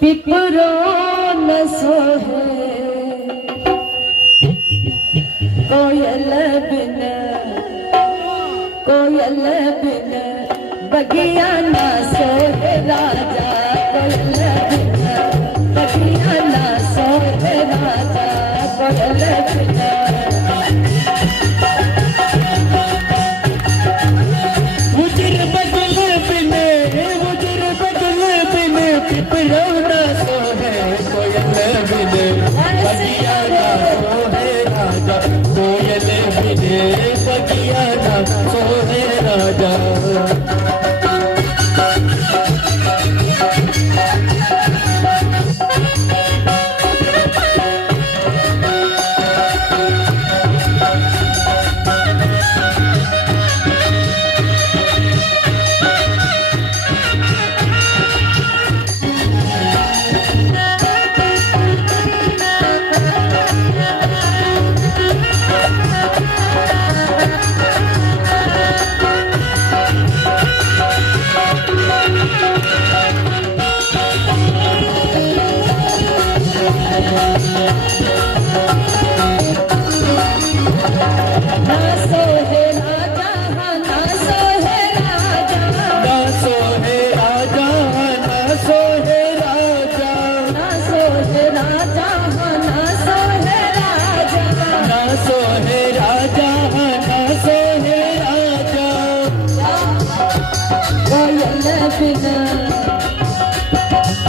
पिपरो न सोहे कोयल बिन बगिया न सोहे राजा कोयल बिन बगिया न सोहे राजा कोयल बिन पिपरो न सोहे कोयल बिन बगिया न सोहे राजा कोयल बिन बगिया न सोहे राजा।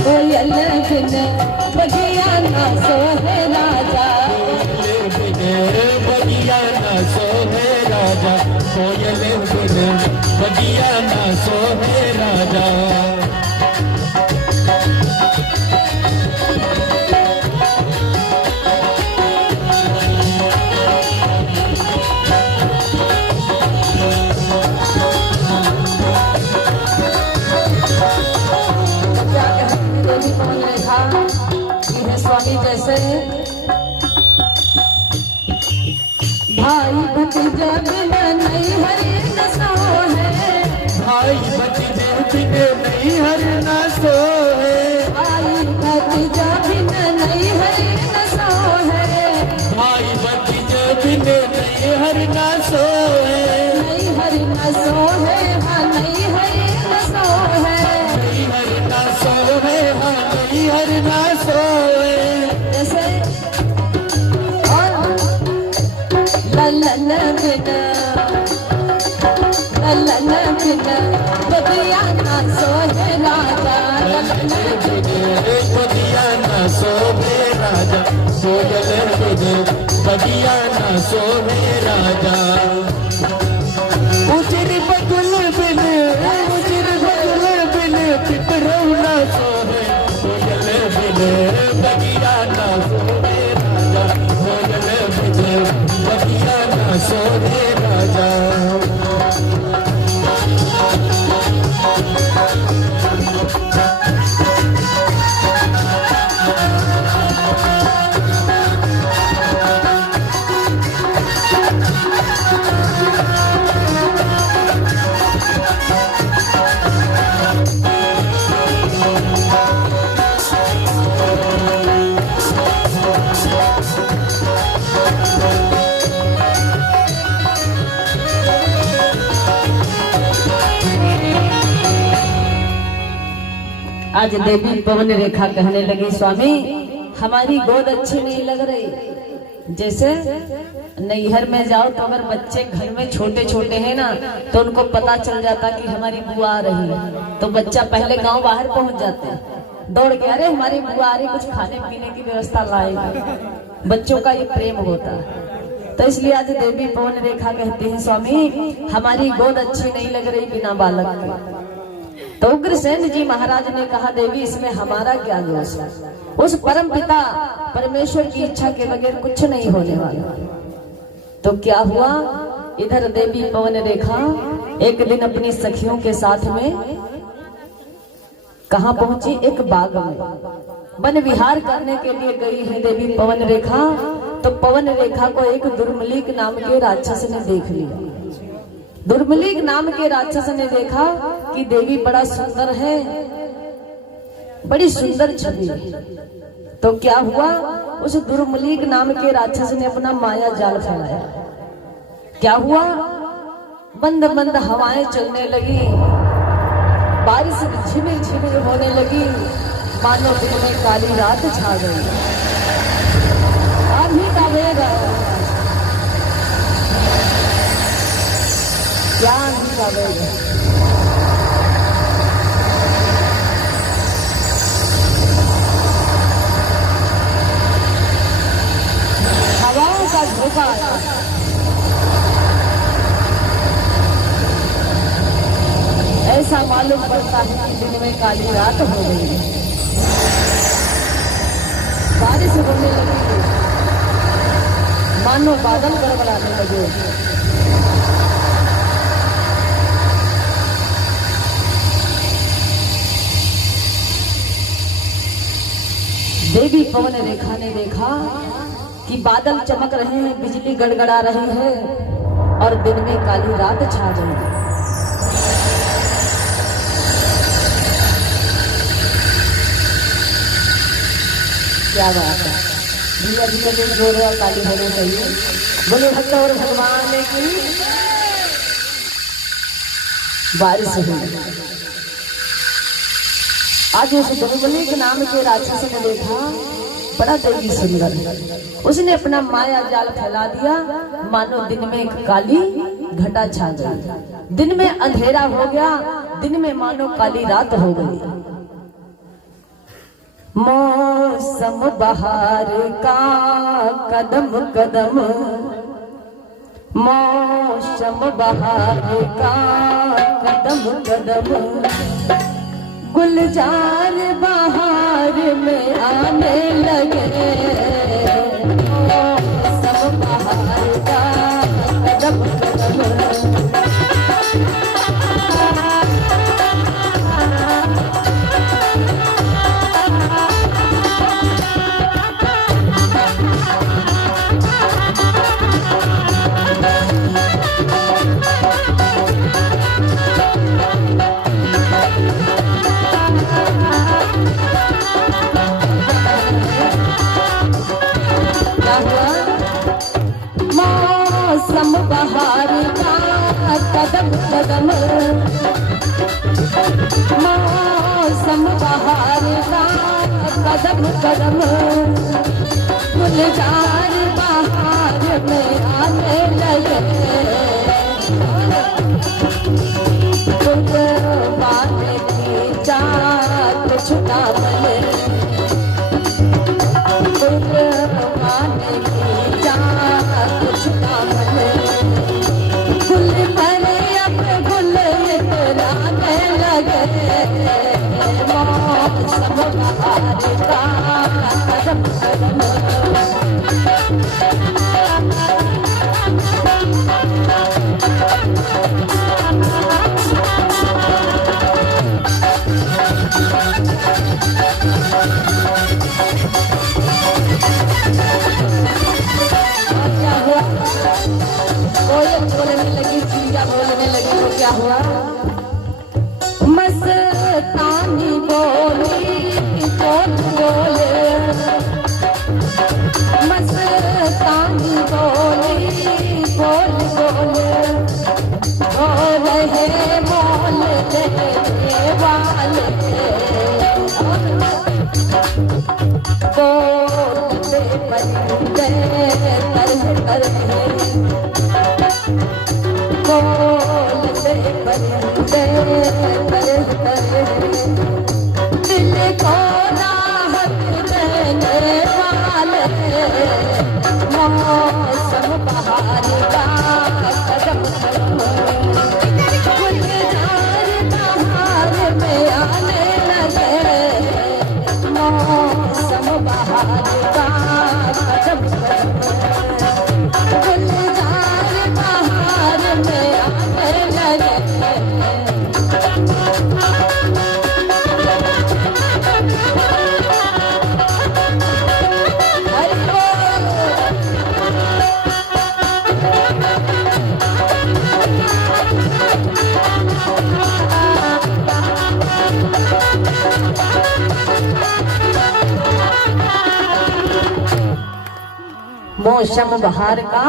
कोयल बिन बगिया न सोहे राजा बगिया न सोहे राजा कोयल बिन बगिया न सोहे राजा। स्वामी जैसे भाई भतीजा बिन नहीं हरि न सोहे भाई भतीजे बिन नहीं हरि न सोहे भाई भतीजा बिन नहीं हरि न सोहे भाई भतीजे बिन नहीं हरि न सोहे नहीं हरि न सोहे हाँ नहीं हरि न सोहे नहीं हरि न सोहे हाँ नहीं हरि न सोहे। ललन बिन बगिया न सोहे राजा बगिया न सोहे राजा कोयल बिन बगिया न सोहे राजा। उजर बगुल बिन पिपरो न सोहे कोयल बिन बगिया न सोहे राजा कोयल बिन बगिया न सोहे राजा। आज देवी पवन रेखा कहने लगी स्वामी हमारी गोद अच्छी नहीं लग रही। जैसे नैहर में जाओ तो अगर बच्चे घर में छोटे छोटे हैं ना तो उनको पता चल जाता कि हमारी बुआ आ रही है तो बच्चा पहले गांव बाहर पहुंच जाते हैं दौड़ के अरे हमारी बुआ आ रही कुछ खाने पीने की व्यवस्था लाएगी। बच्चों का ये प्रेम होता है। तो इसलिए आज देवी पवन रेखा कहती है स्वामी हमारी गोद अच्छी नहीं लग रही बिना बालक के। तो उग्रसेन जी महाराज ने कहा देवी इसमें हमारा क्या दोष है। उस परम पिता परमेश्वर की इच्छा के बगैर कुछ नहीं होने वाला। तो क्या हुआ इधर देवी पवन रेखा एक दिन अपनी सखियों के साथ में कहाँ पहुंची एक बाग में वन विहार करने के लिए गई है देवी पवन रेखा। तो पवन रेखा को एक दुर्मलिक नाम के राक्षस ने देख लिया। दुर्मलिक नाम के राक्षस ने देखा कि देवी बड़ा सुंदर है बड़ी सुंदर छवि। तो क्या हुआ, उस दुर्मलीक नाम के राक्षस ने अपना माया जाल फैलाया। क्या हुआ, बंद बंद हवाएं चलने लगी, बारिश झिमिर झिमिर होने लगी, मानो दिन में काली रात छा गई। आंधी का वेग आया, क्या आंधी का वेग है। हवाओं का झोंका आया, ऐसा मालूम पड़ता है कि दिन में काली रात हो गई है। बारिश होने लगी, मानो बादल गड़बड़ाने लगे। देवी पवन रेखा ने देखा कि बादल चमक रहे हैं, बिजली गड़गड़ा रही है और दिन में काली रात छा गई। क्या बात है, धीरे धीरे दिन जोर और काली होने चाहिए। बोले भक्त और भगवान की बारिश हुई। आज उस दुर्मली के नाम के राक्षस ने देखा, बड़ा देवी सुंदर, उसने अपना माया जाल फैला दिया, मानो दिन में एक काली घटा छा गई, दिन में अंधेरा हो गया, दिन में मानो काली रात हो गई। मौसम बहार का कदम कदम, मौसम बहार का कदम कदम, गुलजार बहार में आने लगे। मौसम बहार का कदम कदम, मौसम बहार का कदम कदम, मौसम बहार का कदम कदम, गुलजार बहार में आने लगे। कुर्बान की चाँद छुटा बने, कुर्बान की चाँद छुटा बने, गुल पर अब गुल इतराने लगे। मौसम बहार का कदम कदम, कोयल बोलने लगी, चिड़िया बोलने लगी, तो क्या हुआ, मस्तानी बोली बोल बोले, मस्तानी बोली बोल बोले, बोल रहे बोल रहे वाले, बोलते परिंदे तरह तरह, बोलते परिंदे तरह तरह, दिल को राहत देने वाले। मौसम बहार का कदम कदम, गुलजार बहार में आने लगे। मौसम बहार का कदम कदम, गुलजार बहार में आने लगे। हरि बोल। मौसम बहार का,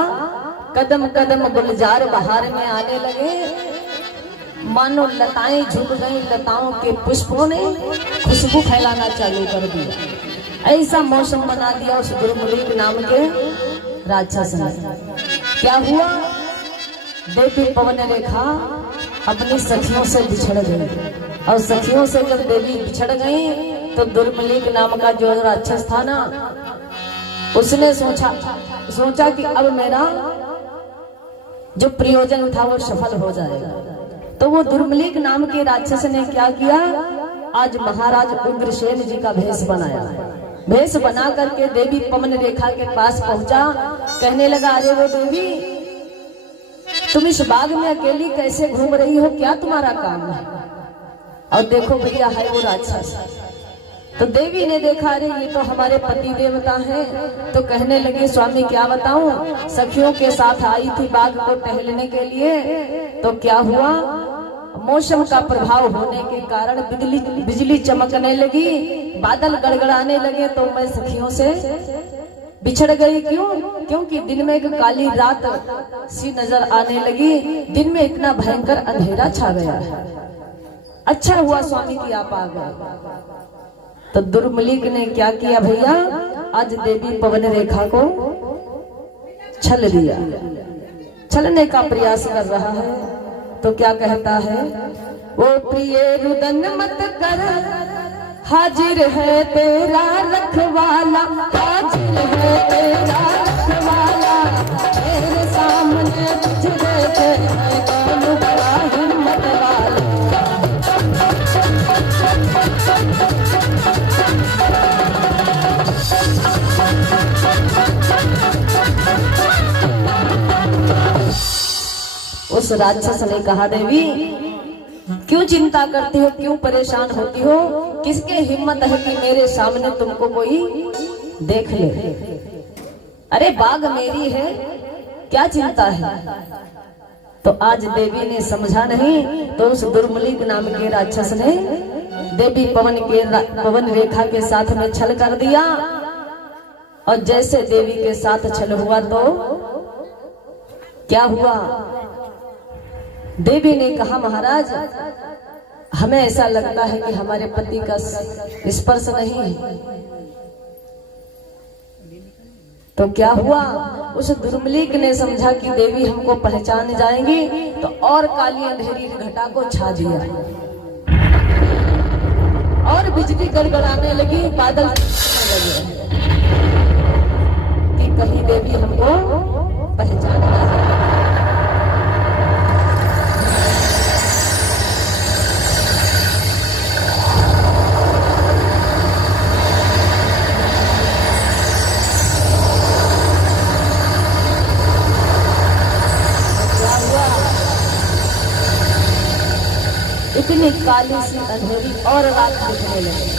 कदम कदम गुलजार बहार में आने लगे। मानो लताएं झुक गई, लताओं के पुष्पों ने खुशबू फैलाना चालू कर दिया। ऐसा मौसम बना दिया उस दुर्मलीक नाम के राक्षस ने। क्या हुआ? देवी पवन रेखा अपनी सखियों से बिछड़ गई, और सखियों से जब देवी बिछड़ गई तो दुर्मलीक नाम का जो राक्षस था ना, उसने सोचा कि अब मेरा जो प्रयोजन था वो सफल हो जाएगा। तो वो दुर्मलीक नाम के राक्षस ने क्या किया? आज महाराज उग्रसेन जी का भेष बनाया। भेष बना करके देवी पवन रेखा के पास पहुंचा। कहने लगा, अरे वो देवी, तुम इस बाग में अकेली कैसे घूम रही हो? क्या तुम्हारा काम है? और देखो भैया, है वो राक्षस। तो देवी ने देखा, अरे ये तो हमारे पति देवता हैं। तो कहने लगे, स्वामी क्या बताऊं, सखियों के साथ आई थी बाग को टहलने के लिए। तो क्या हुआ? मौसम का प्रभाव होने के कारण बिजली चमकने लगी, बादल गड़गड़ाने लगे, तो मैं सखियों से बिछड़ गई। क्यों? क्योंकि दिन में एक काली रात सी नजर आने लगी। दिन में इतना भयंकर अंधेरा छा गया है। अच्छा हुआ स्वामी कि आप आ गए। तो दुर्मलीक ने क्या किया भैया? आज देवी पवन रेखा को छल दिया, छलने का प्रयास कर रहा है। तो क्या कहता है? वो प्रिय रुदन मत कर, हाजिर है तेरा रखवाला, हाजिर है तेरा रखवाला, तेरे सामने कुछ देते हैं कौन बड़ा हिम्मत वाला। उस राक्षस ने कहा, देवी क्यों चिंता करती हो, क्यों परेशान होती हो? किसके हिम्मत है कि मेरे सामने तुमको कोई देख ले? अरे बाग मेरी है, क्या चिंता है? तो आज देवी ने समझा नहीं, तो उस दुर्मलीक नाम के राक्षस ने देवी पवन रेखा के साथ में छल कर दिया। और जैसे देवी के साथ छल हुआ तो क्या हुआ? देवी ने कहा, महाराज हमें ऐसा लगता है कि हमारे पति का स्पर्श नहीं है। तो क्या हुआ? उस दुर्मलीक ने समझा कि देवी हमको पहचान जाएंगी, तो और काली अंधेरी घटा को छा दिया और बिजली गड़गड़ाने लगी, बादल लगे कि कहीं देवी हमको पहचान ना जाए। इतनी काली सी अंधेरी और रात दिखने लगी।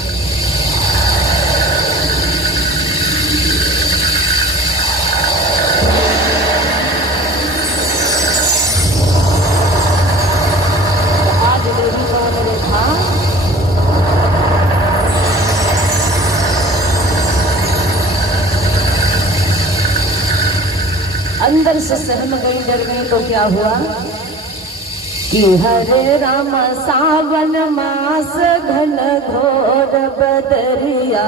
आज देवी पवन रेखा अंदर से सहम गई, डर गई। तो क्या हुआ कि हरे राम सावन मास घन घोर बदरिया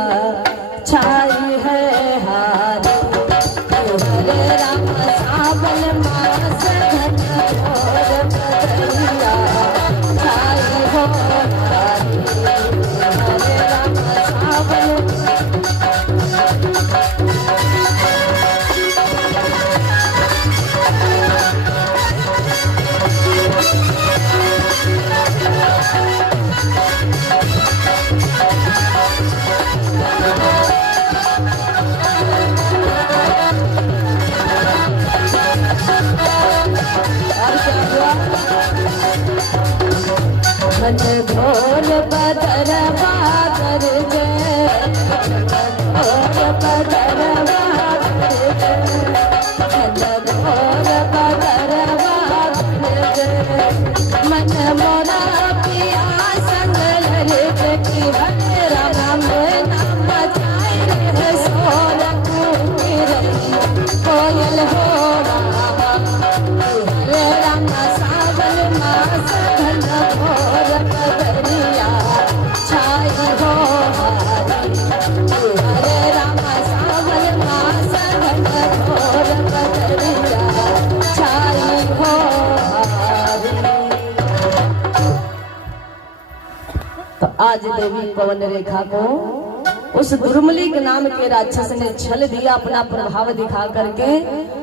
छाई है हार। हरे राम सावन मास घन घोर बदरिया छाई हो हार। हरे राम सावन मन ढोल बदरवा कर जय, ढोल बदरवा कर जय, मन ढोल बदरवा कर जय। मन मोरा पिया संग ललित की राम में नाम बचाए रे सोलक की रही। आज देवी पवन रेखा को उस दुर्मलिक नाम के राक्षस ने छल दिया अपना प्रभाव दिखा करके।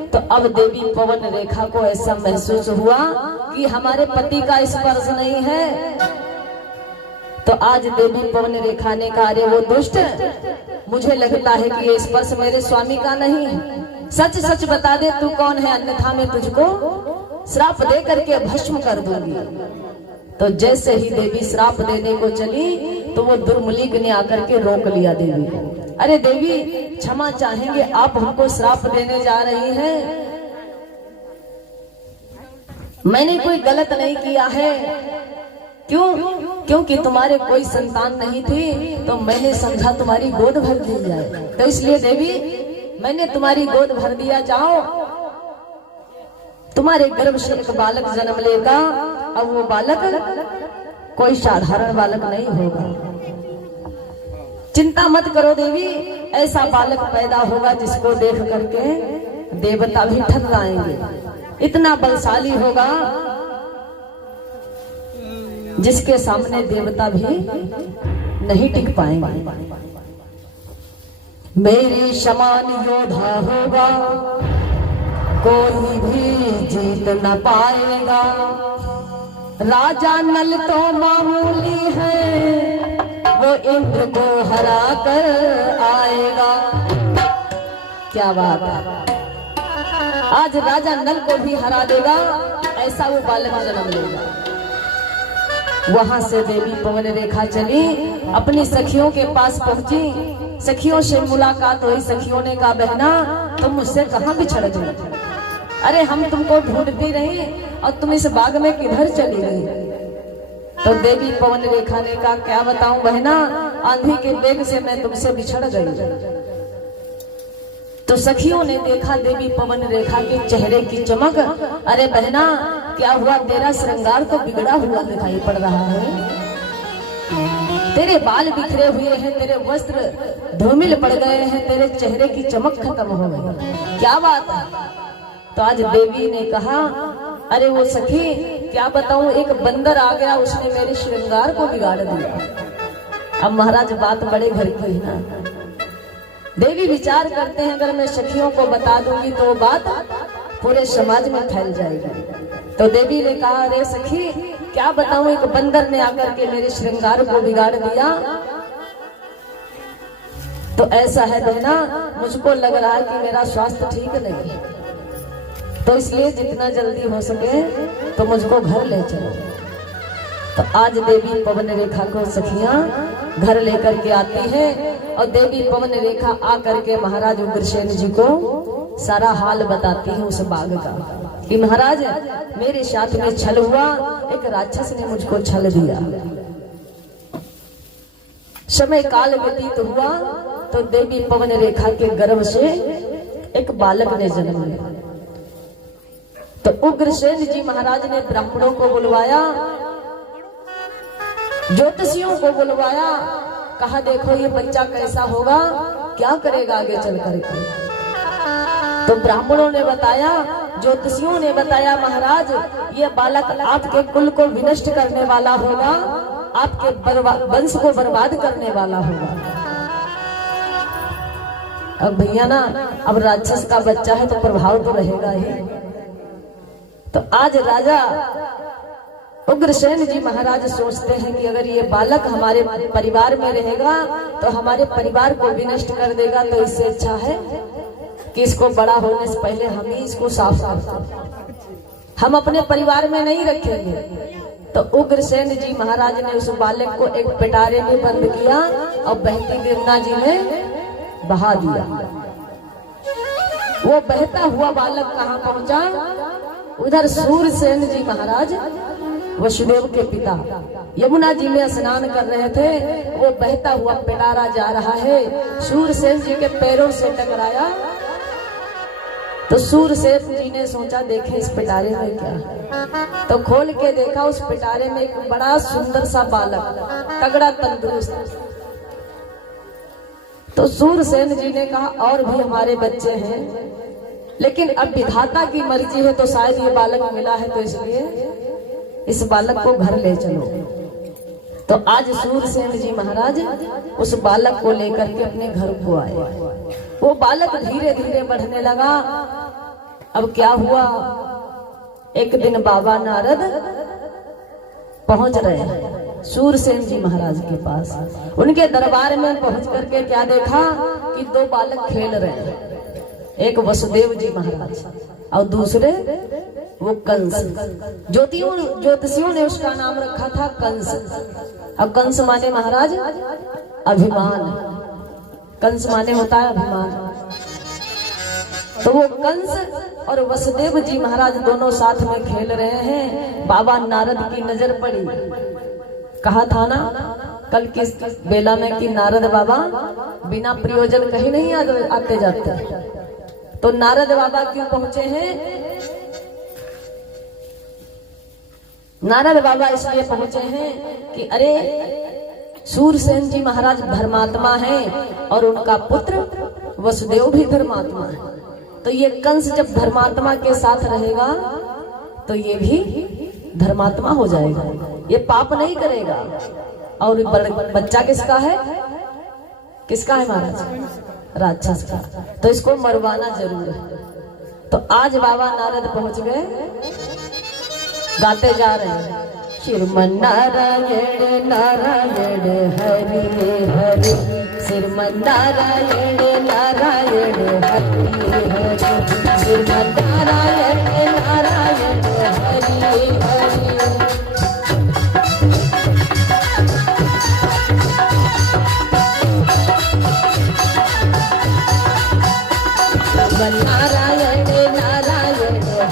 तो अब देवी पवन रेखा को ऐसा महसूस हुआ कि हमारे पति का स्पर्श नहीं है। तो आज देवी पवन रेखा ने कहा, अरे वो दुष्ट, मुझे लगता है कि ये स्पर्श मेरे स्वामी का नहीं है। सच सच बता दे तू कौन है, अन्यथा मैं तुझको श्राप दे करके भस्म कर दूंगी। तो जैसे ही देवी श्राप देने को चली तो वो दुर्मलिक ने आकर के रोक लिया देवी को। अरे देवी क्षमा चाहेंगे, आप हमको श्राप देने जा रही हैं। मैंने कोई गलत नहीं किया है। क्यों? क्योंकि तुम्हारे कोई संतान नहीं थी तो मैंने समझा तुम्हारी गोद भर दी जाए, तो इसलिए देवी मैंने तुम्हारी गोद भर दिया। जाओ, तुम्हारे गर्भ से एक बालक जन्म लेगा। अब वो बालक कोई साधारण बालक नहीं होगा। चिंता मत करो देवी, ऐसा बालक पैदा होगा जिसको देख करके देवता भी ठर्राएंगे। इतना बलशाली होगा जिसके सामने देवता भी नहीं टिक पाएंगे। मेरी समान योद्धा होगा, कोई भी जीत न पाएगा। राजा नल तो मामूली है, वो इंद्र को हरा कर आएगा। क्या बात है, आज राजा नल को भी हरा देगा, ऐसा वो बालक जन्म लेगा। वहां से देवी पवन रेखा चली, अपनी सखियों के पास पहुंची। सखियों से मुलाकात हुई। सखियों ने कहा, बहना तुम मुझसे कहाँ बिछड़ गई? अरे हम तुमको ढूंढती रही और तुम इस बाग में किधर चली गई? तो देवी पवन रेखा ने कहा, क्या बताऊं बहना, आंधी के वेग से मैं तुमसे बिछड़ गई। तो सखियों ने देखा देवी पवन रेखा के चेहरे की चमक। अरे बहना क्या हुआ, तेरा श्रृंगार तो बिगड़ा हुआ दिखाई पड़ रहा है। तेरे बाल बिखरे हुए हैं, तेरे वस्त्र धूमिल पड़ गए हैं, तेरे चेहरे की चमक खत्म हो गई। क्या बात है? तो आज देवी ने कहा, अरे वो सखी क्या बताऊं, एक बंदर आ गया, उसने मेरे श्रृंगार को बिगाड़ दिया। अब महाराज बात बड़े घर की है ना। देवी विचार करते हैं, अगर मैं सखियों को बता दूंगी तो वो बात पूरे समाज में फैल जाएगी। तो देवी ने कहा, अरे सखी क्या बताऊं, एक बंदर ने आकर के मेरे श्रृंगार को बिगाड़ दिया। तो ऐसा है बहना, मुझको लग रहा है कि मेरा स्वास्थ्य ठीक नहीं है, तो इसलिए जितना जल्दी हो सके तो मुझको घर ले चलो। तो आज देवी पवन रेखा को सखियां घर लेकर के आती है और देवी पवन रेखा आकर के महाराज उग्रसेन जी को सारा हाल बताती है उस बाग का, कि महाराज मेरे साथ में छल हुआ, एक राक्षस ने मुझको छल दिया। समय काल व्यतीत हुआ तो देवी पवन रेखा के गर्भ से एक बालक ने जन्म लिया। तो उग्रसेन जी महाराज ने ब्राह्मणों को बुलवाया, ज्योतिषियों को बुलवाया, कहा देखो ये बच्चा कैसा होगा, क्या करेगा आगे चल करके। तो ब्राह्मणों ने बताया, ज्योतिषियों ने बताया, महाराज ये बालक आपके कुल को विनष्ट करने वाला होगा, आपके वंश को बर्बाद करने वाला होगा। अब भैया ना, अब राक्षस का बच्चा है तो प्रभाव तो रहेगा ही। तो आज राजा उग्रसेन जी महाराज सोचते हैं कि अगर ये बालक हमारे परिवार में रहेगा तो हमारे परिवार को विनष्ट कर देगा, तो इससे अच्छा है कि इसको बड़ा होने से पहले हम ही इसको साफ कर दें, हम अपने परिवार में नहीं रखेंगे। तो उग्रसेन जी महाराज ने उस बालक को एक पिटारे में बंद किया और बहती गंगा जी में बहा दिया। वो बहता हुआ बालक कहाँ पहुंचा? उधर सूरसेन जी महाराज वसुदेव के पिता यमुना जी में स्नान कर रहे थे, वो बहता हुआ पिटारा जा रहा है, सूरसेन जी के पैरों से टकराया। तो सूरसेन जी ने सोचा देखे इस पिटारे में क्या है, तो खोल के देखा उस पिटारे में एक बड़ा सुंदर सा बालक, तगड़ा तंदुरुस्त। तो सूरसेन जी ने कहा और भी हमारे बच्चे हैं, लेकिन अब विधाता की मर्जी है तो शायद ये बालक मिला है, तो इसलिए इस बालक को घर ले चलो। तो आज सूरसेन जी महाराज उस बालक को लेकर के अपने घर को आए। वो बालक धीरे धीरे बढ़ने लगा। अब क्या हुआ, एक दिन बाबा नारद पहुंच रहे सूरसेन जी महाराज के पास। उनके दरबार में पहुंच करके क्या देखा कि दो बालक खेल रहे हैं, एक वसुदेव जी महाराज और दूसरे वो कंस। ज्योतिषियों ने उसका नाम रखा था कंस। अब कंस माने महाराज अभिमान, कंस माने होता है अभिमान। तो वो कंस और वसुदेव जी महाराज दोनों साथ में खेल रहे हैं। बाबा नारद की नजर पड़ी। कहा था ना कल किस बेला में कि नारद बाबा बिना प्रयोजन कहीं नहीं आते जाते। तो नारद बाबा क्यों पहुंचे हैं? नारद बाबा इसलिए पहुंचे हैं कि अरे सूरसेन जी महाराज धर्मात्मा हैं और उनका पुत्र वसुदेव भी धर्मात्मा है। तो ये कंस जब धर्मात्मा के साथ रहेगा तो ये भी धर्मात्मा हो जाएगा, ये पाप नहीं करेगा। और बच्चा किसका है? किसका है महाराज? राक्षस का। तो इसको मरवाना जरूर है। तो आज बाबा नारद पहुंच गए, गाते जा रहे हैं श्रीमन नारायण नारायण हरि हरि, श्रीमन नारायण नारायण हरि हरि, श्रीमन नारायण नारायण हरि हरि। नारायण नारायण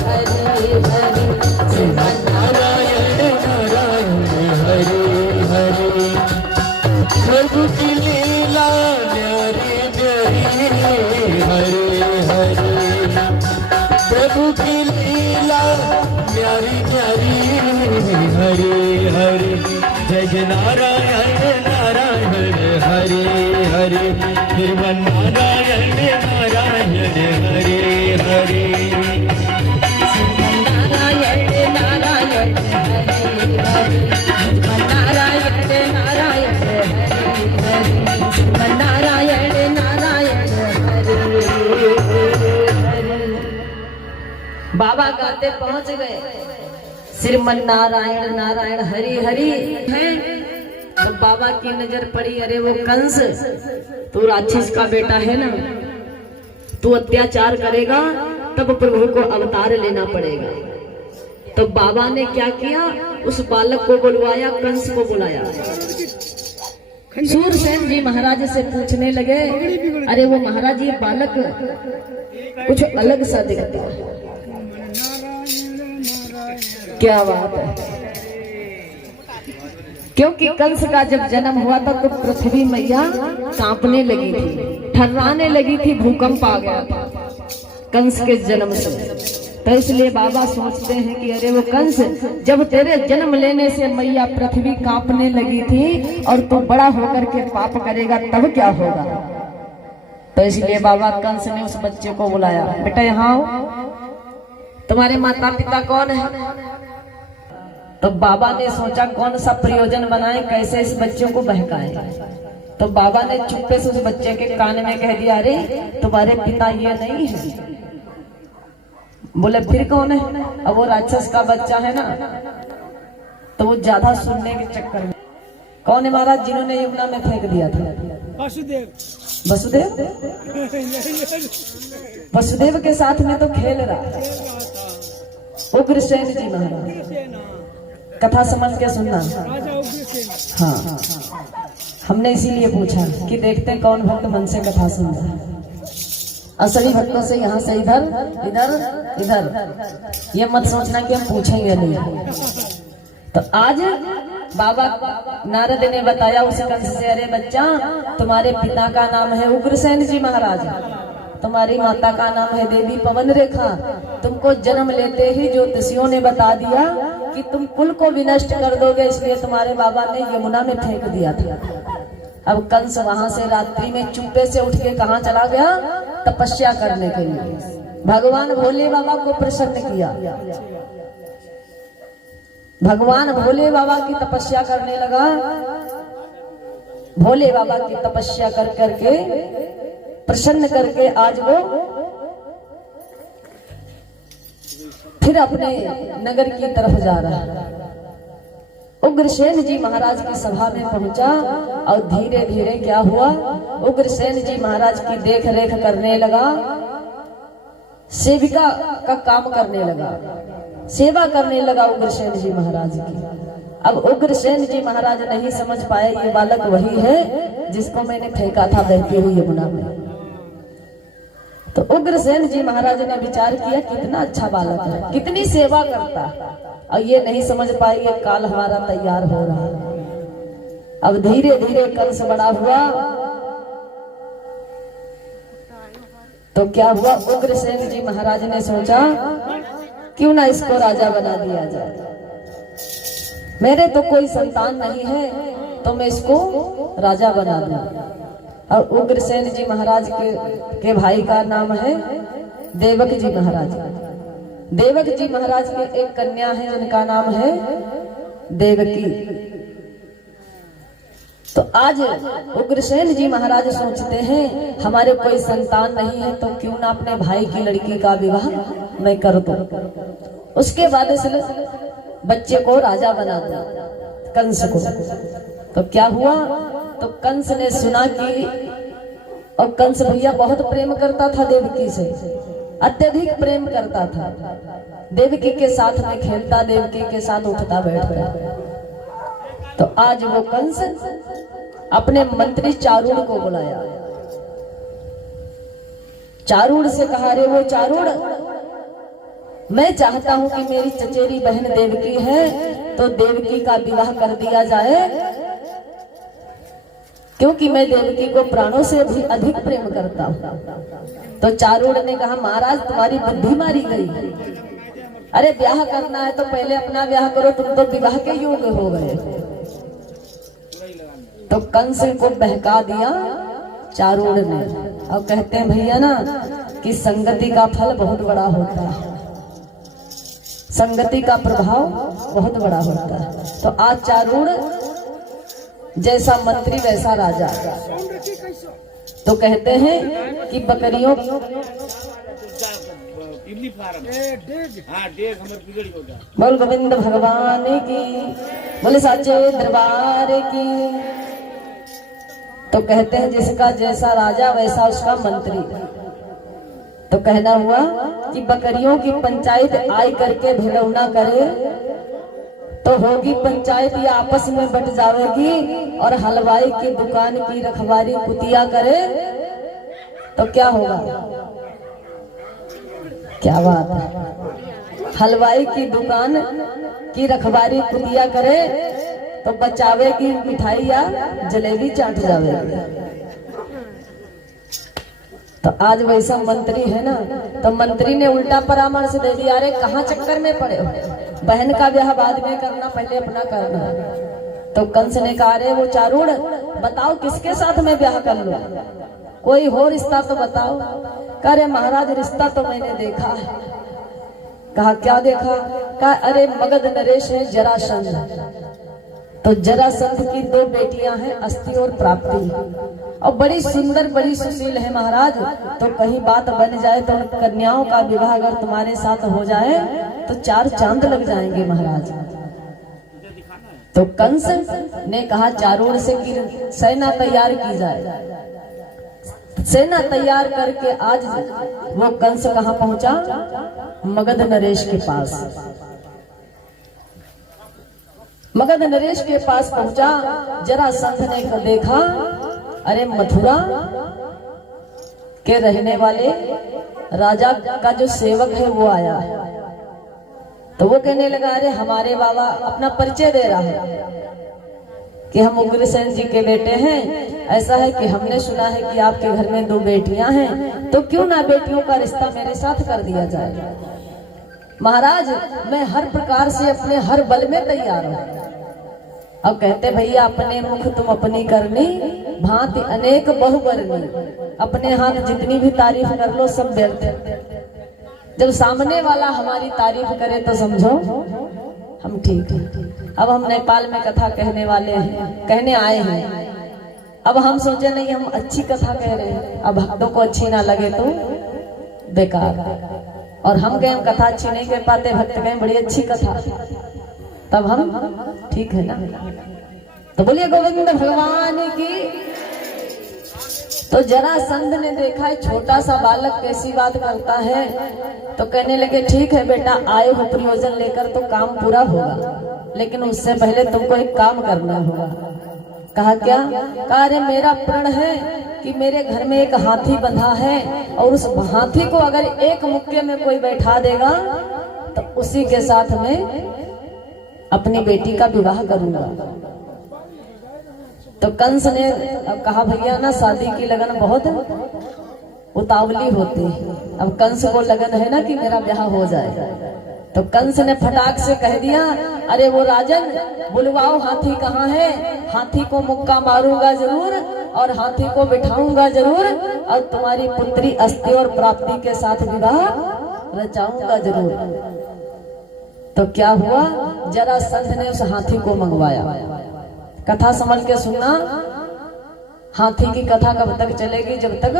हरि हरि, श्रीमन नारायण नारायण हरि हरि। प्रभु की लीला न्यारी न्यारी हरि हरि, प्रभु की लीला न्यारी न्यारी हरि हरि। जय जय नारायण नारायण हरि हरि, श्रीमन नारायण नारायण हरि हरि, श्रीमन नारायण नारायण हरि हरि, श्रीमन नारायण नारायण हरि हरि, श्रीमन नारायण नारायण हरि हरि। बाबा गाते पहुंच गए श्रीमन नारायण नारायण हरि हरि है। तो बाबा की नजर पड़ी, अरे वो कंस तू राक्षस का बेटा है ना, तू अत्याचार करेगा तब प्रभु को अवतार लेना पड़ेगा। तो बाबा ने क्या किया, उस बालक को बुलवाया, कंस को बुलाया। सूरसेन जी महाराज से पूछने लगे, अरे वो महाराज ये बालक कुछ अलग सा दिखता है, क्या बात है? क्योंकि कंस का जब जन्म हुआ था तो पृथ्वी मैया कांपने लगी थी, ठर्राने लगी थी, भूकंप आ गया था कंस के जन्म से। तो इसलिए बाबा सोचते हैं कि अरे वो कंस, जब तेरे जन्म लेने से मैया पृथ्वी कांपने लगी थी और तू बड़ा होकर के पाप करेगा तब क्या होगा। तो इसलिए बाबा कंस ने उस बच्चे को बुलाया, बेटा यहाँ आओ, तुम्हारे माता पिता कौन है? तो बाबा ने सोचा कौन सा प्रयोजन बनाए, कैसे इस बच्चे को बहकाए। तो बाबा ने चुप्पे से उस बच्चे के कान में कह दिया, अरे तुम्हारे पिता ये नहीं है। बोले फिर कौन है? अब वो राक्षस का बच्चा है ना, तो वो ज्यादा सुनने के चक्कर में, कौन है महाराज जिन्होंने यमुना में फेंक दिया था? वसुदेव। वसुदेव वसुदेव के साथ में तो खेल रहा उग्रसेन जी महाराज। कथा समझ के सुनना। हाँ, हमने इसीलिए पूछा कि देखते कौन भक्त मन से कथा सुन रहा है। असली भक्तों से यहाँ से इधर इधर इधर, ये मत सोचना कि हम पूछेंगे नहीं। तो आज बाबा नारद ने बताया उस कंस से, अरे बच्चा तुम्हारे पिता का नाम है उग्रसेन जी महाराज, तुम्हारी माता का नाम है देवी पवन रेखा। तुमको जन्म लेते ही ज्योतिषियों ने बता दिया कि तुम कुल को विनष्ट कर दोगे, इसलिए तुम्हारे बाबा ने यमुना में फेंक दिया था। अब कंस वहां से रात्रि में चुप्पे से उठ के कहाँ चला गया? तपस्या करने के लिए। भगवान भोले बाबा को प्रसन्न किया। भगवान भोले बाबा की तपस्या करने लगा। भोले बाबा की तपस्या कर करके प्रसन्न करके आज वो फिर अपने नगर की तरफ जा रहा है। उग्रसेन जी महाराज की सभा में पहुंचा और धीरे धीरे क्या हुआ, उग्रसेन जी महाराज की देख रेख करने लगा, सेविका का काम करने लगा, सेवा करने लगा उग्रसेन जी महाराज की। अब उग्रसेन जी महाराज नहीं समझ पाए ये बालक वही है जिसको मैंने फेंका था बहती हुई यमुना में। तो उग्रसेन जी महाराज ने विचार किया कितना अच्छा बालक है, कितनी सेवा करता है, और ये नहीं समझ पाए ये काल हमारा तैयार हो रहा है। अब धीरे धीरे कंस बड़ा हुआ तो क्या हुआ, उग्रसेन जी महाराज ने सोचा क्यों ना इसको राजा बना दिया जाए। मेरे तो कोई संतान नहीं है तो मैं इसको राजा बना दूं। और उग्रसेन जी महाराज के भाई का नाम है देवक जी महाराज। देवक जी महाराज के एक कन्या है जिनका नाम है देवकी। तो आज उग्रसेन जी महाराज सोचते हैं हमारे कोई संतान नहीं है तो क्यों ना अपने भाई की लड़की का विवाह मैं कर दूं। उसके बाद इस बच्चे को राजा बना दिया कंस को। तो क्या हुआ, तो कंस ने सुना कि, और कंस भैया बहुत प्रेम करता था देवकी से, अत्यधिक प्रेम करता था, देवकी के साथ में खेलता, देवकी के साथ उठता बैठता। तो आज वो कंस अपने मंत्री चारूण को बुलाया। चारूण से कहा, रे वो चारूण, मैं चाहता हूं कि मेरी चचेरी बहन देवकी है तो देवकी का विवाह कर दिया जाए, क्योंकि मैं देवकी को प्राणों से भी अधिक प्रेम करता हूं। तो चारूण ने कहा, महाराज तुम्हारी बुद्धि मारी गई, अरे ब्याह करना है तो पहले अपना ब्याह करो, तुम तो विवाह के योग्य हो गए। तो कंस को बहका दिया चारूण ने। और कहते हैं भैया ना कि संगति का फल बहुत बड़ा होता है, संगति का प्रभाव बहुत बड़ा होता है। तो आज चारूण जैसा मंत्री वैसा राजा। तो कहते हैं कि बकरियों बोल गोविंद भगवान की, बोले साचे दरबार की। तो कहते हैं जिसका जैसा राजा वैसा उसका मंत्री। तो कहना हुआ कि बकरियों की पंचायत आई करके भिड़ौना करे तो होगी पंचायत या आपस में बट जाएगी, और हलवाई की दुकान की रखवारी कुतिया करे तो क्या होगा, क्या बात है। हलवाई की दुकान की रखवारी कुतिया करे तो बचावेगी मिठाई या जलेबी चाट जावेगी। तो आज वैसा मंत्री है ना, तो मंत्री ने उल्टा परामर्श दे दिया, अरे कहाँ चक्कर में पड़े हो, बहन का ब्याह बाद में करना, पहले अपना करना। तो कंस ने कहा, अरे वो चारूण बताओ किसके साथ मैं ब्याह कर लूं, कोई हो रिश्ता तो बताओ। कह रहे महाराज रिश्ता तो मैंने देखा है। कहा क्या देखा, कहा अरे मगध नरेश है जरासंध। तो जरासंध की 2 बेटियां हैं अस्ति और प्राप्ति, और बड़ी सुंदर बड़ी सुशील है महाराज। तो कहीं बात बन जाए तो कन्याओं का विवाह अगर तुम्हारे साथ हो जाए तो 4 चांद लग जाएंगे महाराज। तो कंस ने कहा चारूण से कि सेना तैयार की जाए। सेना तैयार करके आज वो कंस कहाँ पहुंचा, मगध नरेश के पास। मगध नरेश के पास पहुंचा, जरासंध ने देखा, अरे मथुरा के रहने वाले राजा का जो सेवक है वो आया है। तो वो कहने लगा, अरे हमारे बाबा, अपना परिचय दे रहा है कि हम उग्रसेन जी के बेटे हैं। ऐसा है कि हमने सुना है कि आपके घर में 2 बेटियां हैं, तो क्यों ना बेटियों का रिश्ता मेरे साथ कर दिया जाए। महाराज मैं हर प्रकार से अपने हर बल में तैयार हूं। अब कहते भैया अपने मुख तुम अपनी करनी, भांति अनेक बहुबरनी। अपने हाथ जितनी भी तारीफ कर लो सब व्यर्थ। जब सामने वाला हमारी तारीफ करे तो समझो हम ठीक है। अब हम नेपाल में कथा कहने वाले हैं, कहने आए हैं। अब हम सोचे नहीं हम अच्छी कथा कह रहे हैं, अब भक्तों को अच्छी ना लगे तो बेकार। और हम गए कथा अच्छी नहीं कह पाते, भक्त गए बड़ी अच्छी कथा, तब हम ठीक है ना। तो बोलिए गोविंद भगवान की। तो जरासंध ने देखा है छोटा सा बालक कैसी बात करता है, तो कहने लगे ठीक है बेटा, आए हो प्रयोजन लेकर तो काम पूरा होगा, लेकिन उससे पहले तुमको एक काम करना होगा। कहा क्या? कहा अरे मेरा प्रण है कि मेरे घर में एक हाथी बंधा है, और उस हाथी को अगर एक मुक्के में कोई बैठा देगा तो उसी के साथ में अपनी बेटी का विवाह करूंगा। तो कंस ने कहा भैया ना, शादी की लगन बहुत उतावली होती है, अब कंस को लगन है ना कि मेरा ब्याह हो जाए। तो कंस ने फटाक से कह दिया अरे वो राजन बुलवाओ, हाथी कहाँ है, हाथी को मुक्का मारूंगा जरूर और हाथी को बिठाऊंगा जरूर, और तुम्हारी पुत्री अस्थि और प्राप्ति के साथ विवाह रचाऊंगा जरूर। तो क्या हुआ, जरासंध ने उस हाथी को मंगवाया। कथा समझ के सुनना, हाथी की कथा कब तक चलेगी? जब तक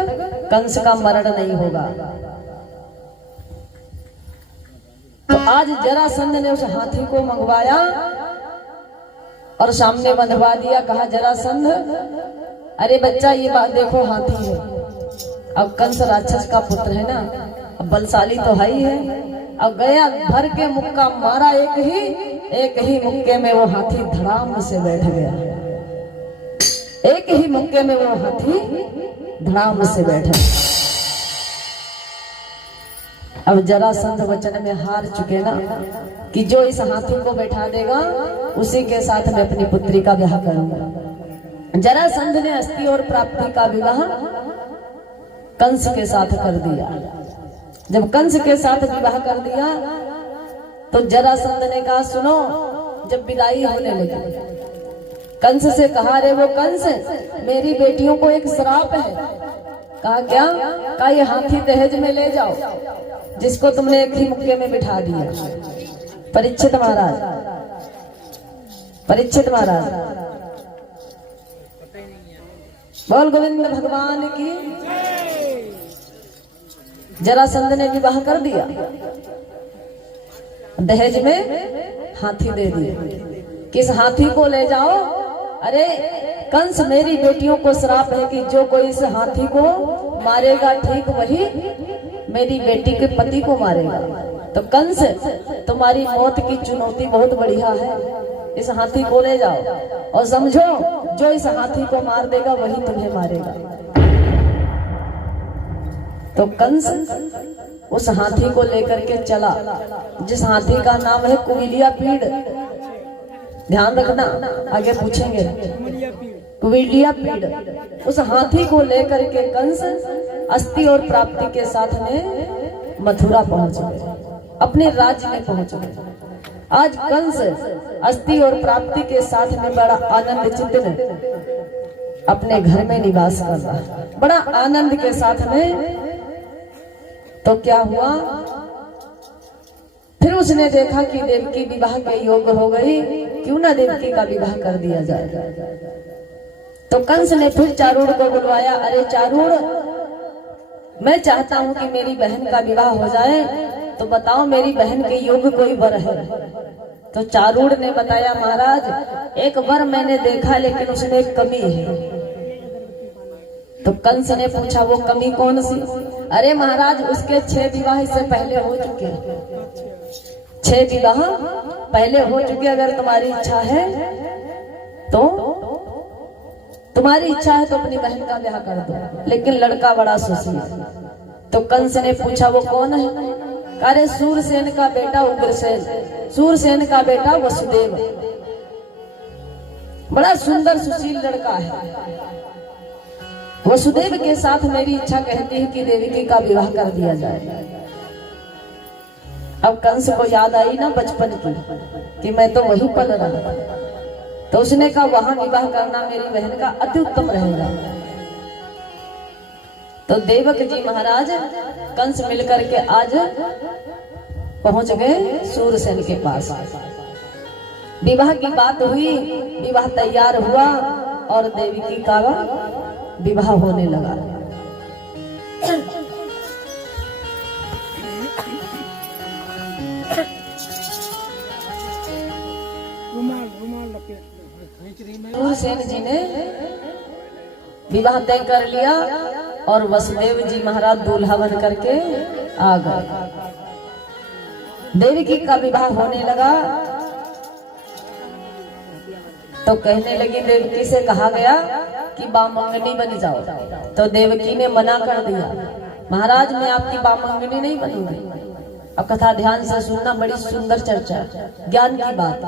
कंस का मरण नहीं होगा। तो आज जरासंध ने उस हाथी को मंगवाया और सामने बंधवा दिया। कहा जरासंध अरे बच्चा ये बात देखो, हाथी है। अब कंस राक्षस का पुत्र है ना, अब बलशाली तो है ही है। अब गया भर के मुक्का मारा, एक ही मुक्के में वो हाथी धड़ाम से बैठ गया। एक ही मुक्के में वो हाथी धड़ाम से बैठा। अब जरासंध वचन में हार चुके ना कि जो इस हाथी को बैठा देगा उसी के साथ मैं अपनी पुत्री का ब्याह करूंगा। जरासंध ने अस्थि और प्राप्ति का विवाह कंस के साथ कर दिया। जब कंस के साथ विवाह कर दिया तो जरासंध ने कहा सुनो, जब विदाई होने लगी कंस से कहा रे वो कंस, मेरी बेटियों को एक श्राप है। कहा क्या? कहा ये हाथी दहेज में ले जाओ जिसको तुमने एक ही मुक्के में बिठा दिया। परीक्षित महाराज, परीक्षित महाराज बोल गोविंद भगवान की। जरासंध ने विवाह कर दिया, दहेज में हाथी दे दिया। किस हाथी को ले जाओ? अरे कंस, मेरी बेटियों को श्राप है कि जो कोई इस हाथी को मारेगा ठीक वही मेरी बेटी के पति को मारेगा। तो कंस, तुम्हारी मौत की चुनौती बहुत बढ़िया है, इस हाथी को ले जाओ और समझो जो इस हाथी को मार देगा वही तुम्हें मारेगा। तो कंस उस हाथी को लेकर के चला, जिस हाथी का नाम है कुविलिया पीड़। ध्यान रखना, आगे पूछेंगे। कुविलिया पीड़, उस हाथी को लेकर के कंस अस्थि और प्राप्ति के साथ में मथुरा पहुंच गए, अपने राज्य में पहुंच गए। आज कंस अस्थि और प्राप्ति के साथ में बड़ा आनंद चित्त में अपने घर में निवास कर रहा है, बड़ा आनंद के साथ में। तो क्या हुआ, फिर उसने देखा कि देवकी विवाह के योग्य हो गई, क्यों ना देवकी का विवाह कर दिया जाए। तो कंस ने फिर चारूड़ को बुलवाया। अरे चारूड़, मैं चाहता हूं कि मेरी बहन का विवाह हो जाए, तो बताओ मेरी बहन के योग्य कोई वर है? तो चारूड़ ने बताया महाराज एक वर मैंने देखा, लेकिन उसमें एक कमी है। तो कंस ने पूछा वो कमी कौन सी? अरे महाराज उसके 6 विवाह इससे पहले हो चुके, 6 विवाह पहले हो चुके। अगर तुम्हारी इच्छा है तो अपनी बहन का ब्याह कर दो, लेकिन लड़का बड़ा सुशील। तो कंस ने पूछा वो कौन है? अरे सूरसेन का बेटा उग्रसेन, सूरसेन का बेटा वसुदेव, बड़ा सुंदर सुशील लड़का है। वसुदेव के साथ मेरी इच्छा कहती है कि देवकी का विवाह कर दिया जाए। अब कंस को याद आई ना बचपन की कि मैं तो वही पल रहा, तो उसने कहा वहां विवाह करना मेरी बहन का अति उत्तम रहेगा। तो देवक जी महाराज कंस मिलकर के आज पहुंच गए सूरसेन के पास। विवाह की बात हुई, विवाह तैयार हुआ और देवकी का विवाह होने लगा। सेन जी ने विवाह तय कर लिया और वसुदेव जी महाराज दूल्हा बन करके आ गए। देवकी का विवाह होने लगा तो कहने लगी, देवकी से कहा गया कि बामंगनी बन जाओ। तो देवकी ने मना कर दिया, महाराज मैं आपकी बामंगनी नहीं बनूंगी। अब कथा ध्यान से सुनना, बड़ी सुंदर चर्चा, ज्ञान की बात।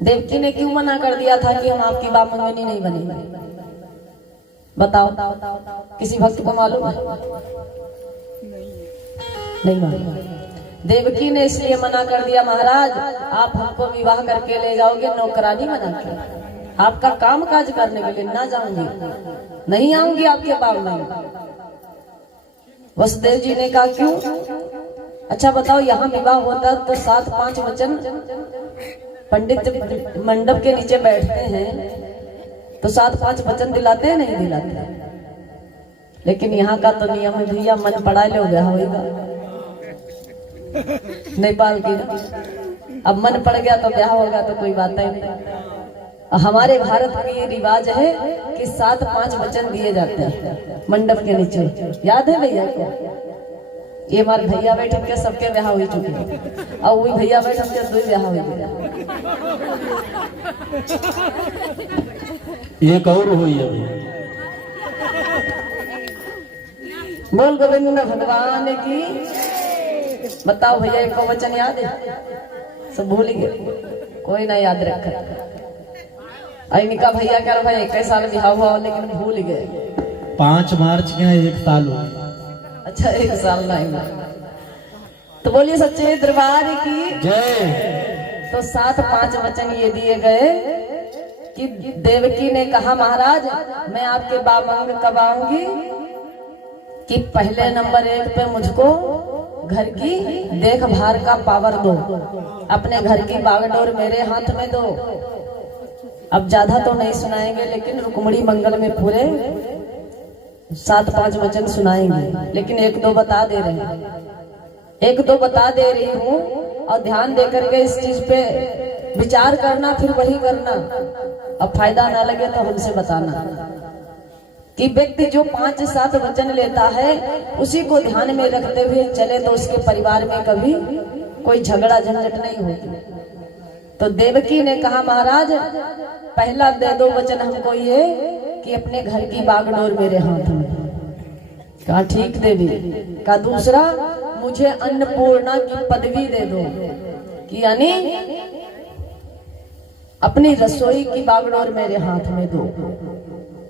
देवकी ने क्यों मना कर दिया था कि हम आपकी बामंगनी नहीं बनेंगे? बताओ, किसी भक्त को मालूम है? नहीं मालूम। देवकी ने इसलिए मना कर दिया, महाराज आप हमको विवाह करके ले जाओगे नौकरानी बना के, आपका काम काज करने के लिए ना जाऊंगी, नहीं आऊंगी आपके बाग में। वसुदेव जी ने कहा क्यों? अच्छा बताओ, यहाँ विवाह होता तो 7-5 वचन पंडित मंडप के नीचे बैठते हैं तो 7-5 वचन दिलाते हैं, नहीं दिलाते? लेकिन यहाँ का तो नियम है भैया, मन पड़ा लो गया होगा। नेपाल की अब मन पड़ गया तो ब्याह होगा तो कोई बात ही नहीं। हमारे भारत में ये रिवाज है कि 7-5 वचन दिए जाते हैं मंडप के नीचे, याद है भैया को? ये हमारे भैया बैठे के सबके ब्याह हो चुके हैं और वही भैया बैठे के 2 ब्याह हो गया। एक और हुई है भैया। बोल गोविंद भगवान की। बताओ भैया, एक वचन याद है? सब भूल गए, कोई ना याद रखा। इनका भैया क्या भाई 21 साल विवाह हुआ लेकिन भूल गए। 5 मार्च के 1 साल हो। अच्छा 1 साल नहीं। तो बोलिए सच्चे दरबार की जय। तो 7-5 वचन ये दिए गए कि देवकी ने कहा, महाराज मैं आपके बामंग कब आऊंगी कि पहले नंबर 1 पे मुझको घर की देखभाल का पावर दो, अपने घर की बागडोर मेरे हाथ में दो। अब ज्यादा तो नहीं सुनाएंगे लेकिन रुक्मणी मंगल में पूरे 7-5 वचन सुनाएंगे, लेकिन 1-2 बता दे रहे हैं, 1-2 बता दे रही हूँ और ध्यान दे करके इस चीज पे विचार करना, फिर वही करना। अब फायदा ना लगे तो हमसे बताना कि व्यक्ति जो 5-7 वचन लेता है उसी को ध्यान में रखते हुए चले तो उसके परिवार में कभी कोई झगड़ा झंझट नहीं होगी। तो देवकी ने कहा, महाराज पहला दे दो वचन हमको ये कि अपने घर की बागडोर मेरे हाथ में। कहा ठीक देवी। कहा दूसरा, मुझे अन्नपूर्णा की पदवी दे दो, कि यानी अपनी रसोई की बागडोर मेरे हाथ में दो,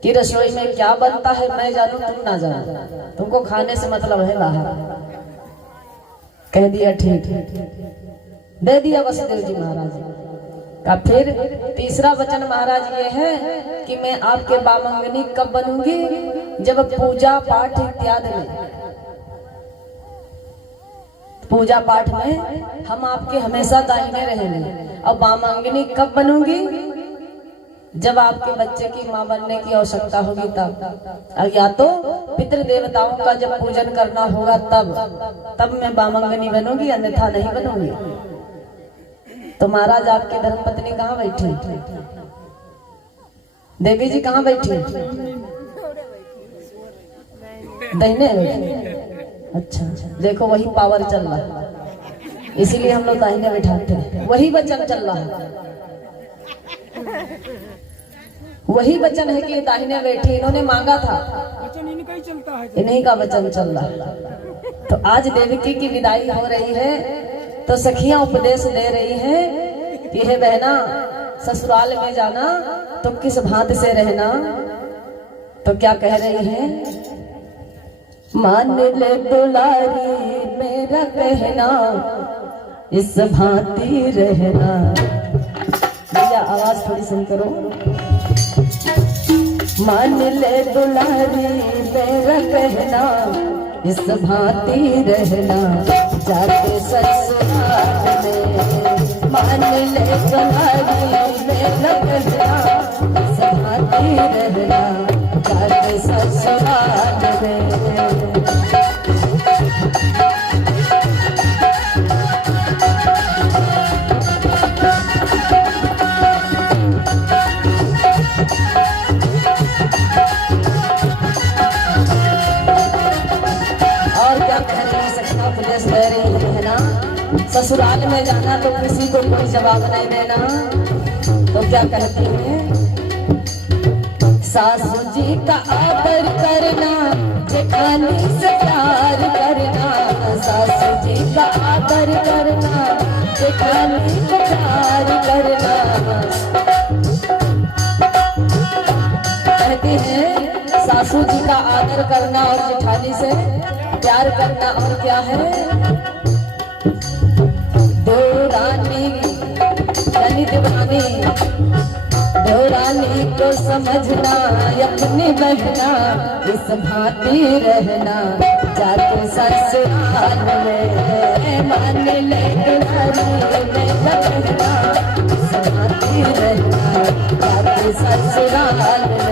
कि रसोई में क्या बनता है मैं जानू तुम ना जानो, तुमको खाने से मतलब है बाहर। कह दिया ठीक, दे दिया वसुदेव जी महाराज का। फिर तीसरा वचन महाराज ये है कि मैं आपके बामंगनी कब बनूंगी? जब पूजा पाठ इत्यादि में, पूजा पाठ में हम आपके हमेशा दाहिने रहेंगे। और बामंगनी कब बनूंगी? जब आपके बच्चे की मां बनने की आवश्यकता होगी तब, और या तो पितृ देवताओं का जब पूजन करना होगा तब मैं बामंगनी बनूंगी, अन्यथा नहीं बनूंगी। तो महाराज आपकी धर्मपत्नी कहाँ बैठी? देवी जी कहाँ बैठी? दाहिने बैठी। अच्छा देखो वही पावर चल रहा है, इसीलिए हम लोग दाहिने बैठाते हैं। वही वचन चल रहा है, वही वचन है कि दाहिने बैठी। इन्होंने मांगा था, वचन इनका ही चलता है, इन्हीं का वचन चल रहा है। तो आज देवकी की विदाई हो रही है तो सखियां उपदेश दे रही हैं कि हे बहना, ससुराल में जाना तो किस भांति से रहना। तो क्या कह रही हैं? मान ले दुलारी मेरा कहना, इस भांति रहना। भैया आवाज थोड़ी सुन करो। मान ले दुलारी मेरा कहना, इस भांति रहना। जाके ससुराल में मान ले तुम्हारी मेरा कहना संभालती रहना जाके ससुराल में। उपदेश दे रही है ना, ससुराल में जाना तो किसी को कोई जवाब नहीं देना। तो क्या कहती है, सासू जी का आदर करना, जेठानी से प्यार करना, सासू जी का आदर करना, जेठानी से प्यार करना। कहती है सासू जी का आदर करना और जेठानी से प्यार करना, और क्या है, देवरानी यानी देवरानी, देवरानी को समझना अपनी बहना, इस भांति रहना जाके ससुराल में। मान ले तुम्हारी मेरा कहना इस भांति रहना जाके ससुराल में।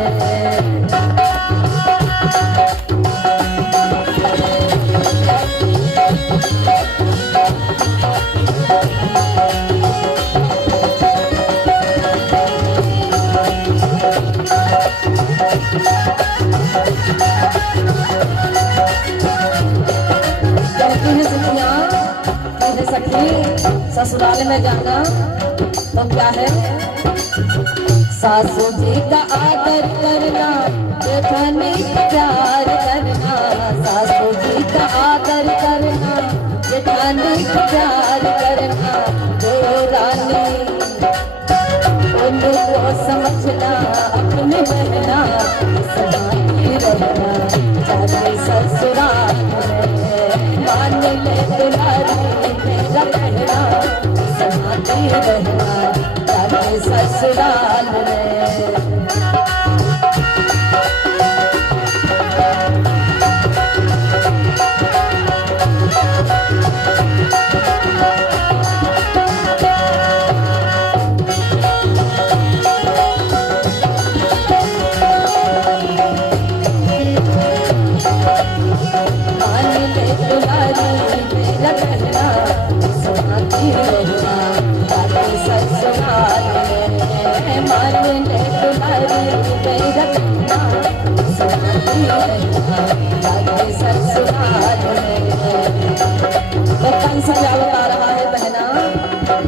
ससुराल में जाना तो क्या है, सासू जी का आदर करना, जेठानी का प्यार करना, सासू जी का आदर करना, जेठानी का प्यार करना। देवरानी उनको समझना अपनी बहना, समाती रहना जाके ससुराल में। मान ले तुम्हारी मेरा कहना समाती रहना जाके ससुराल में।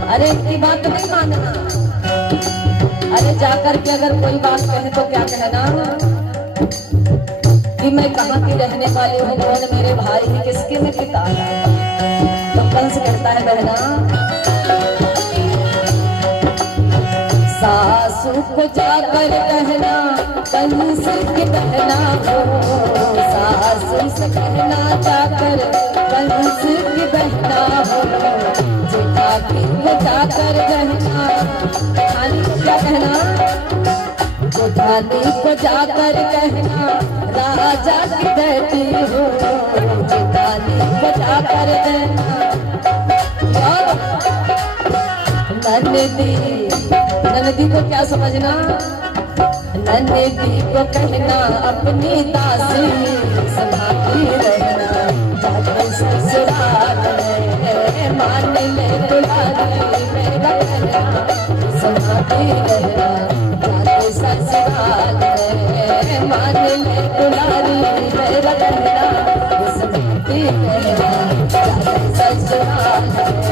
अरे इनकी बात नहीं मानना, अरे जाकर के अगर कोई बात कहे तो क्या कहना कि मैं कहाँ की रहने वाली हूँ, कौन मेरे भाई है, किसके मैं पिता। तो कंस कहता है बहना, सासू को जाकर कहना कंस की बहना हो, सासू से कहना जाकर कंस की बहना हो, जेठानी को जाकर कहना, जेठानी को क्या कहना, जेठानी को जाकर कहना राजा की बेटी हो, जेठानी को जाकर कहना। नंदी, नंदी को क्या समझना, नंदी को कहना अपनी दासी, समाती रहना जाके ससुराल में। मान ले तुम्हारी मेरा कहना समाती रहना जाके ससुराल में। मान ले तुम्हारी मेरा कहना समाती रहना जाके ससुराल में।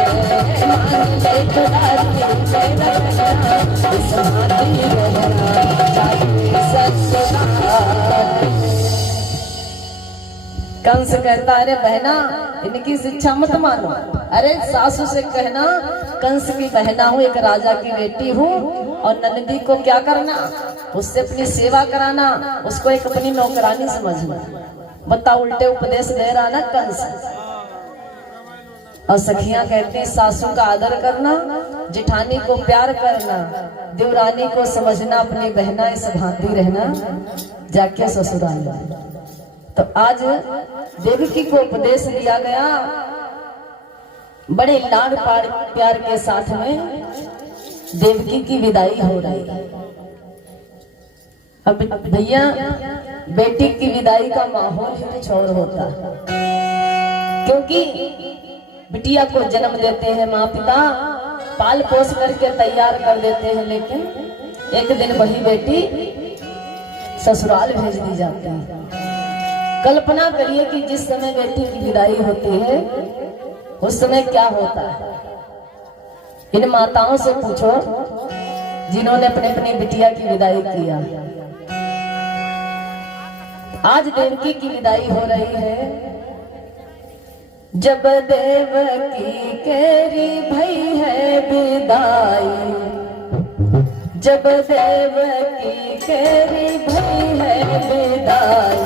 मान ले तुम्हारी मेरा कहना समाती रहना जाके ससुराल में। कंस कहता अरे बहना इनकी शिक्षा मत मानो, अरे सासू से कहना कंस की बहना हूँ, एक राजा की बेटी हूँ, और नंदी को क्या करना, उससे अपनी सेवा कराना, उसको एक अपनी नौकरानी समझना। बताओ उल्टे उपदेश दे रहा ना कंस। और सखियां कहते हैं सासू का आदर करना, जेठानी को प्यार करना, देवरानी को समझना अपनी बहना, इस भांति रहना जाके ससुराल में। तो आज देवकी को उपदेश दिया गया बड़े लाड प्यार के साथ में देवकी की विदाई हो रही है। अब भैया बेटी की विदाई का माहौल ही कुछ और होता है, क्योंकि बिटिया को जन्म देते हैं माँ पिता, पाल पोस करके तैयार कर देते हैं, लेकिन एक दिन वही बेटी ससुराल भेज दी जाती है। कल्पना करिए कि जिस समय बेटी की विदाई होती है उस समय क्या होता है। इन माताओं से पूछो जिन्होंने अपने अपनी बिटिया की विदाई किया। आज देवकी की विदाई हो रही है। जब देवकी केरी भई है विदाई, जब देवकी केरी भई है विदाई,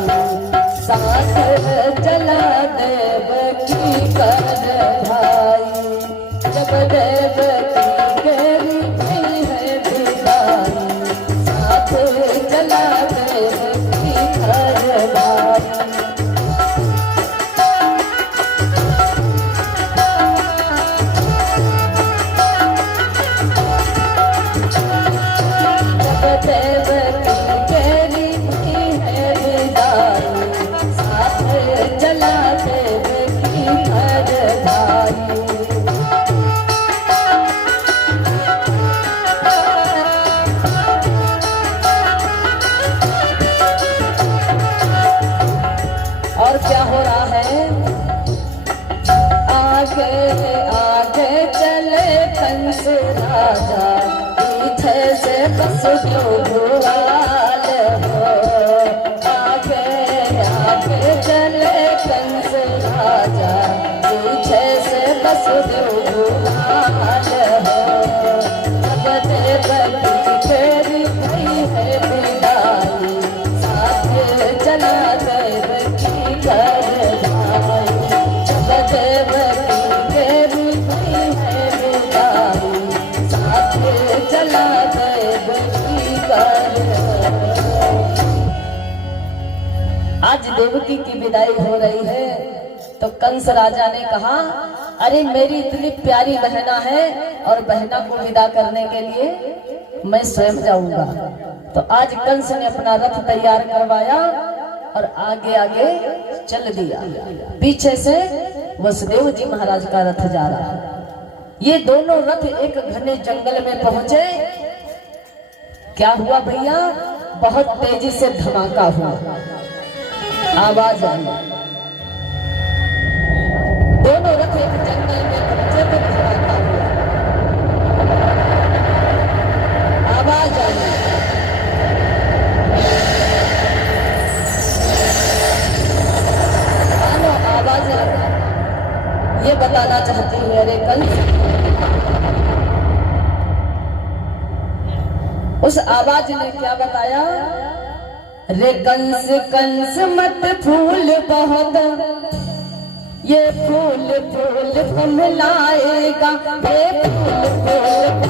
साथ चला देवकी कर भाई। जब देवकी केरी भई है विदाई, साथ चला देवकी कर भाई। और क्या हो रहा है, आगे आगे चले कंस राजा, पीछे से बस भुआल हो। आगे आगे चले कंस राजा, पीछे से बस भुआल हो। जब देवकी केरी भई है विदाई, साथ चला देवकी कर भाई। जब देवकी केरी भई है विदाई, साथ चला देवकी कर। आज देवकी की विदाई हो रही है तो कंस राजा ने कहा, अरे मेरी इतनी प्यारी बहना है और बहना को विदा करने के लिए मैं स्वयं जाऊंगा। तो आज कंस ने अपना रथ तैयार करवाया और आगे आगे चल दिया। पीछे से वसुदेव जी महाराज का रथ जा रहा है। ये दोनों रथ एक घने जंगल में पहुंचे। क्या हुआ भैया, बहुत तेजी से धमाका हुआ, आवाज आई। दोनों रथ एक जंगल में पहुंचे तो धमाका हुआ, आवाज आई। मानो आवाज ये बताना चाहती हूँ, अरे कंस, उस आवाज ने क्या बताया, रे कंस कंस मत फूल बहुत, ये फूल फूल फुलाएगा, ये फूल फूल